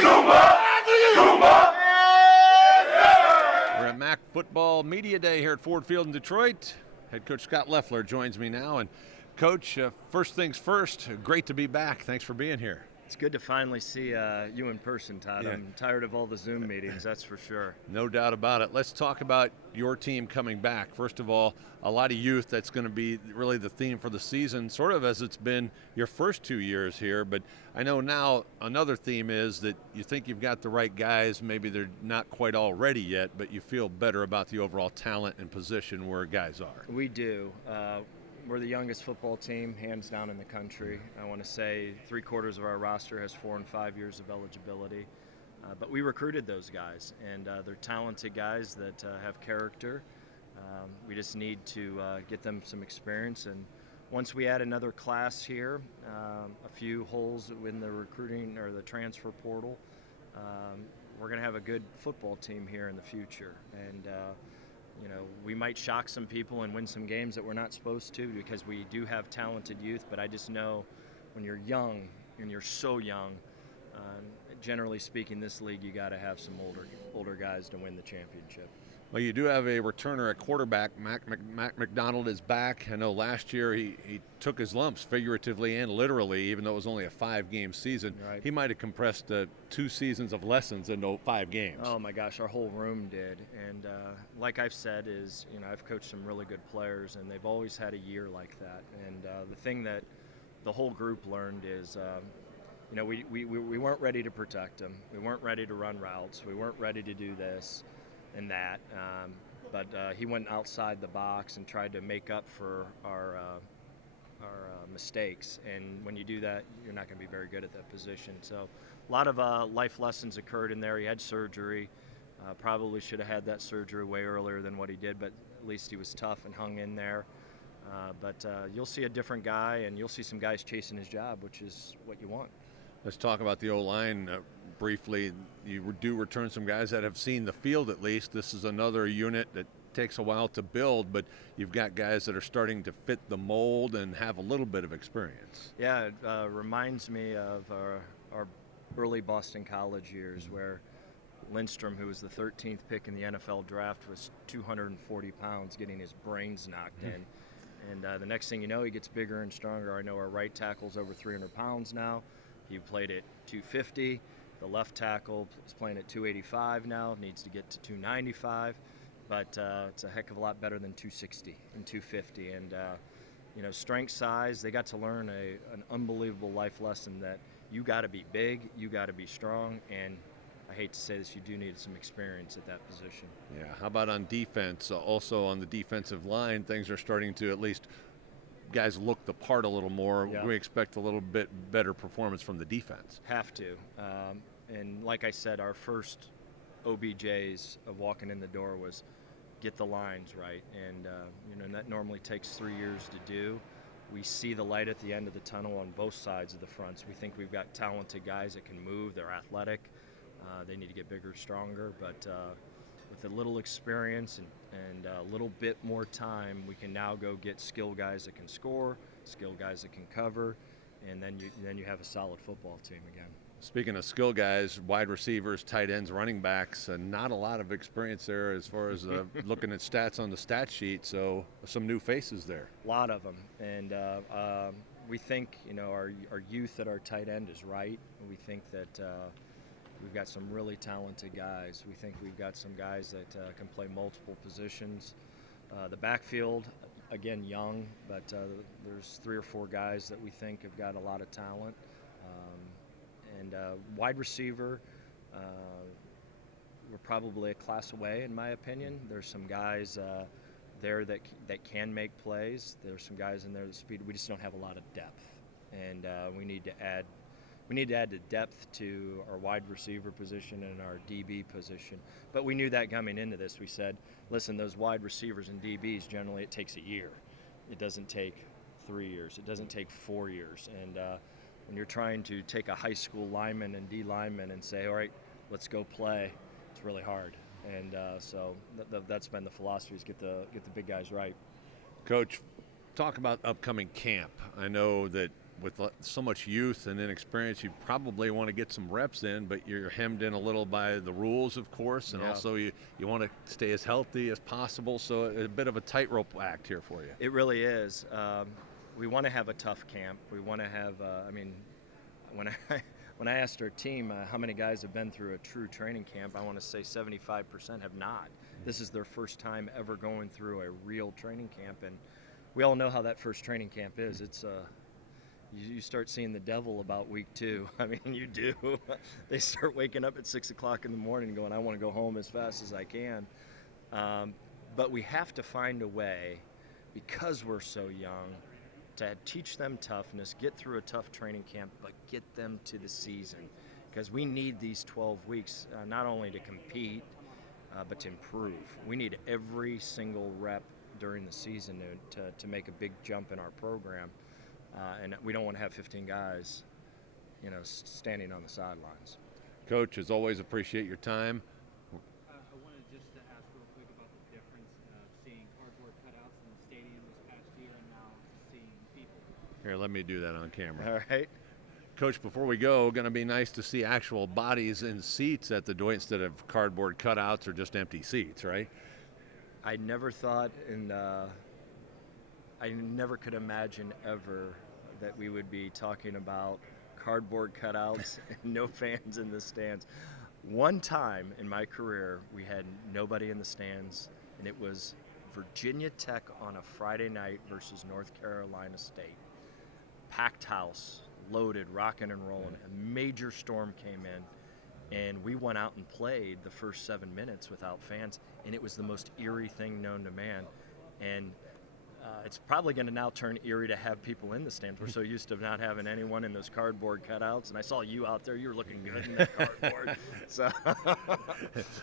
We're at MAC Football Media Day here at Ford Field in Detroit. Head coach Scott Loeffler joins me now. And Coach, first things first, great to be back. Thanks for being here. It's good to finally see you in person, Todd. Yeah. I'm tired of all the Zoom meetings, that's for sure. No doubt about it. Let's talk about your team coming back. First of all, a lot of youth, that's going to be really the theme for the season, sort of as it's been your first 2 years here. But I know now another theme is that you think you've got the right guys. Maybe they're not quite all ready yet, but you feel better about the overall talent and position where guys are. We do. We're the youngest football team, hands down, in the country. I want to say 3/4 of our roster has 4 and 5 years of eligibility. But we recruited those guys, and they're talented guys that have character. We just need to get them some experience. And once we add another class here, a few holes in the recruiting or the transfer portal, we're going to have a good football team here in the future. And we might shock some people and win some games that we're not supposed to, because we do have talented youth. But I just know when you're young, and you're so young, generally speaking, this league, you got to have some older guys to win the championship. Well, you do have a returner at quarterback. Mac McDonald is back. I know last year he took his lumps figuratively and literally, even though it was only a 5-game season. Right. He might have compressed 2 seasons of lessons into 5 games. Oh my gosh, our whole room did. And like I've said is, I've coached some really good players, and they've always had a year like that. And the thing that the whole group learned is, we weren't ready to protect him. We weren't ready to run routes. We weren't ready to do this and that, but he went outside the box and tried to make up for our mistakes. And when you do that, you're not going to be very good at that position. So a lot of life lessons occurred in there. He had surgery. Probably should have had that surgery way earlier than what he did, but at least he was tough and hung in there. But you'll see a different guy, and you'll see some guys chasing his job, which is what you want. Let's talk about the O-line briefly. You do return some guys that have seen the field at least. This is another unit that takes a while to build, but you've got guys that are starting to fit the mold and have a little bit of experience. Yeah, it reminds me of our early Boston College years, where Lindstrom, who was the 13th pick in the NFL draft, was 240 pounds, getting his brains knocked in. And the next thing you know, he gets bigger and stronger. I know our right tackle's over 300 pounds now. He played at 250. The left tackle is playing at 285 now, needs to get to 295. But it's a heck of a lot better than 260 and 250. And, strength, size, they got to learn an unbelievable life lesson that you got to be big, you got to be strong, and I hate to say this, you do need some experience at that position. Yeah, how about on defense? Also on the defensive line, things are starting to at least guys look the part a little more. Yeah. We expect a little bit better performance from the defense. Have to. And like I said, our first OBJs of walking in the door was get the lines right. And that normally takes 3 years to do. We see the light at the end of the tunnel on both sides of the fronts. We think we've got talented guys that can move. They're athletic. They need to get bigger, stronger. But with a little experience and a little bit more time, we can now go get skilled guys that can score, skilled guys that can cover, and then you have a solid football team again. Speaking of skill guys, wide receivers, tight ends, running backs, not a lot of experience there as far as looking at stats on the stat sheet, so some new faces there. A lot of them, and we think our youth at our tight end is right. We think that we've got some really talented guys. We think we've got some guys that can play multiple positions. The backfield, again, young, but there's 3 or 4 guys that we think have got a lot of talent. And wide receiver, we're probably a class away, in my opinion. There's some guys there that can make plays. There's some guys in there that speed. We just don't have a lot of depth, and we need to add the depth to our wide receiver position and our DB position. But we knew that coming into this. We said, listen, those wide receivers and DBs, generally it takes a year. It doesn't take 3 years. It doesn't take 4 years. And when you're trying to take a high school lineman and D lineman and say, all right, let's go play, it's really hard. And so that's been the philosophy, is get the big guys right. Coach, talk about upcoming camp. I know that with so much youth and inexperience, you probably want to get some reps in, but you're hemmed in a little by the rules, of course, and Yeah. also you want to stay as healthy as possible. So a bit of a tightrope act here for you. It really is. We want to have a tough camp. We want to have. I mean, when I when I asked our team how many guys have been through a true training camp, I want to say 75% have not. This is their first time ever going through a real training camp, and we all know how that first training camp is. It's you start seeing the devil about week 2. I mean, you do. They start waking up at 6 o'clock in the morning going, I want to go home as fast as I can. But we have to find a way, because we're so young, to teach them toughness, get through a tough training camp, but get them to the season. Because we need these 12 weeks not only to compete, but to improve. We need every single rep during the season to make a big jump in our program. And we don't want to have 15 guys, standing on the sidelines. Coach, as always, appreciate your time. I wanted just to ask real quick about the difference of seeing cardboard cutouts in the stadium this past year and now seeing people. Here, let me do that on camera. All right. Coach, before we go, going to be nice to see actual bodies in seats at the Doit instead of cardboard cutouts or just empty seats, right? I never thought, and I never could imagine ever that we would be talking about cardboard cutouts and no fans in the stands. One time in my career, we had nobody in the stands, and it was Virginia Tech on a Friday night versus North Carolina State. Packed house, loaded, rocking and rolling. A major storm came in, and we went out and played the first 7 minutes without fans, and it was the most eerie thing known to man. And it's probably going to now turn eerie to have people in the stands. We're so used to not having anyone in those cardboard cutouts, and I saw you out there. You were looking good in that cardboard. So,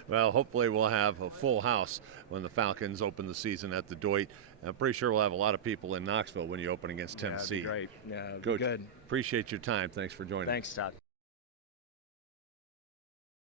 Well, hopefully we'll have a full house when the Falcons open the season at the Doit. I'm pretty sure we'll have a lot of people in Knoxville when you open against yeah, Tennessee. it'd be great. Yeah, it'd Coach, be good. appreciate your time. Thanks for joining. Thanks, Todd.